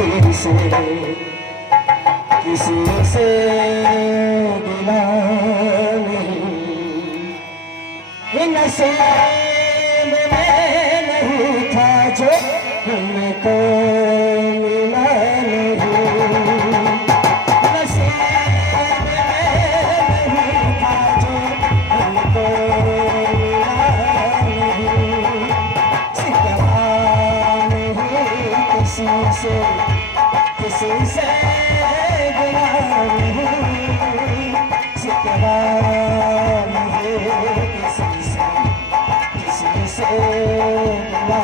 किसी से किसी से गिला नहीं, नसीब में नहीं था जो हमको मिला नहीं, नसीब में नहीं था जो हमको मिला नहीं, शिकवा नहीं किसी से गिला नहीं, शिकवा नहीं किसी से गिला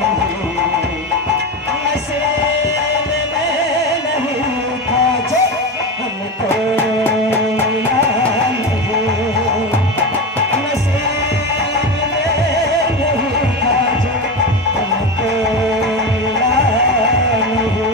नहीं, नसीब में नहीं था जो हमको मिला नहीं, नसीब में नहीं था जो हमको मिला नहीं।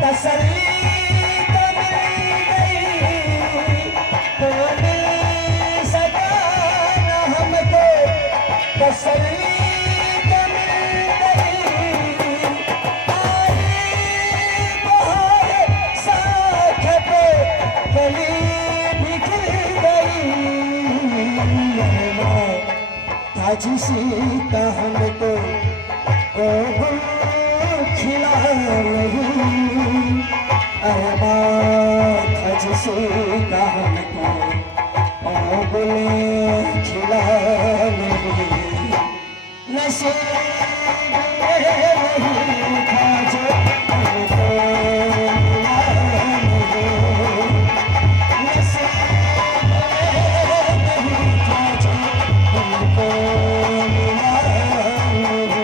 तसल्ली तो मिल गई, तो मिल सका न हमको, तसल्ली तो मिल गई, आई बहार साथ पे कली भी खिल गई, था जिसी का हमको खिला नहीं, अरबात जिसे का हमको बोले खिला नहीं, नसीब में नहीं था जो हमको मिला नहीं, नसीब में नहीं था जो हमको मिला नहीं।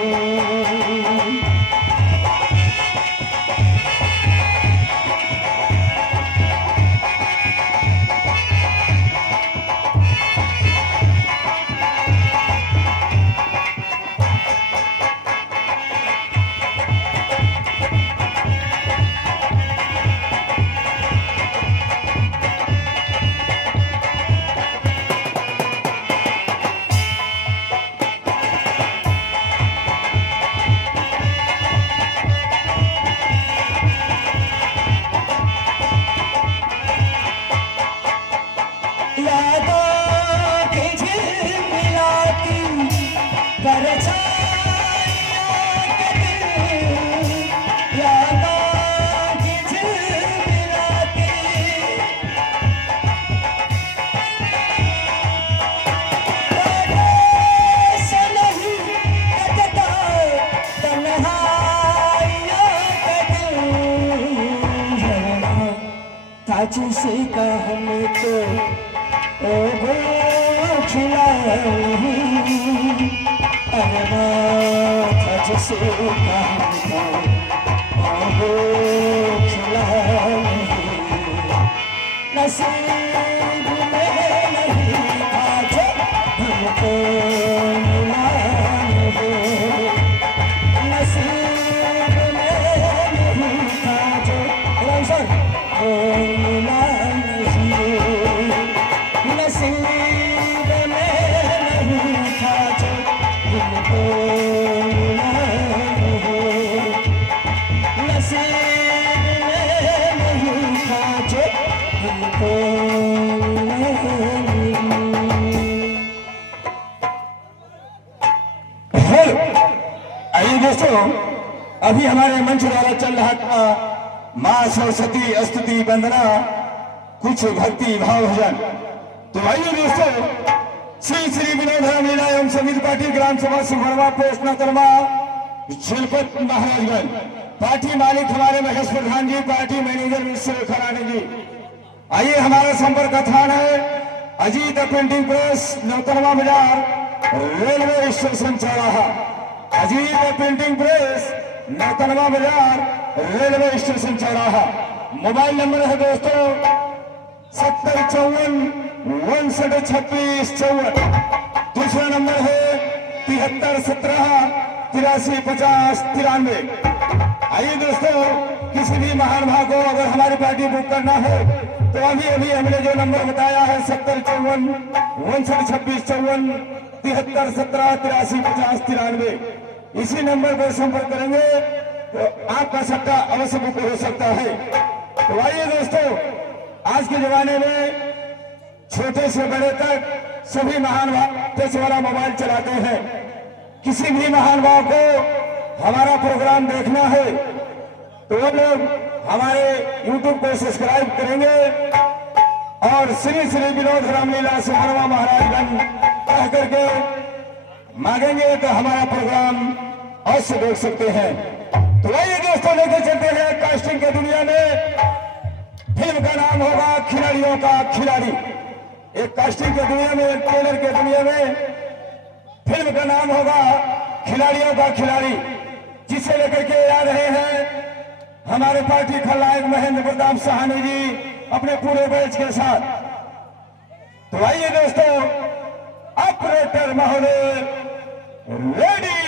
जिसे का हमको खिला नहीं, अरबात जिसे का हमको खिला नहीं, नसीब में नहीं था जो हमको मिला नहीं, नसीब में नहीं था जो मिला नहीं, नसीब में नहीं था जो हमको मिला नहीं, नसीब में नहीं था जो हमको मिला नहीं। आइए दोस्तों, अभी हमारे मंच द्वारा चल रहा था माँ सरस्वती स्तुति वंदना, कुछ भक्ति भाव भजन। तो आइए दोस्तों, श्री विनोद रामलीला एवं संगीत पार्टी ग्राम सभा सुखरवा पोस्ट नौतरमा शिलपत महाराजगंज। पार्टी मालिक हमारे महेश प्रधान जी, पार्टी मैनेजर विश्व खराने जी। आइए, हमारा संपर्क स्थान है अजीत प्रिंटिंग प्रेस, नौतरमा बाजार, रेलवे स्टेशन चौराहा। अजीत प्रिंटिंग प्रेस, नौतरमा बाजार, रेलवे स्टेशन चौराहा। मोबाइल नंबर है दोस्तों 7054-592654। दूसरा नंबर है 7317-8350-93। आइए दोस्तों, किसी भी महान भाव को अगर हमारी पार्टी बुक करना है तो अभी अभी हमने जो नंबर बताया है 7054-592654-7317-8350-93, इसी नंबर पर संपर्क करेंगे तो आपका सट्टा अवश्य बुक हो सकता है। तो आइए दोस्तों, आज के जमाने में छोटे से बड़े तक सभी महान भाव टच वाला मोबाइल चलाते हैं। किसी भी महान भाव को हमारा प्रोग्राम देखना है तो वो लोग हमारे YouTube को सब्सक्राइब करेंगे और श्री विनोद रामलीला सुखरवा महाराजगंज कह करके मांगेंगे तो हमारा प्रोग्राम अवश्य देख सकते हैं। तो आइए दोस्तों, लेकर चलते हैं कास्टिंग की दुनिया में। फिल्म का नाम होगा खिलाड़ियों का खिलाड़ी। एक कास्टिंग की दुनिया में, एक ट्रेलर की दुनिया में फिल्म का नाम होगा खिलाड़ियों का खिलाड़ी, जिसे लेकर के आ रहे हैं हमारे पार्टी खलनायक महेंद्र प्रताप साहनी जी अपने पूरे बैच के साथ। तो आइए दोस्तों, ऑपरेटर महोदय रेडी।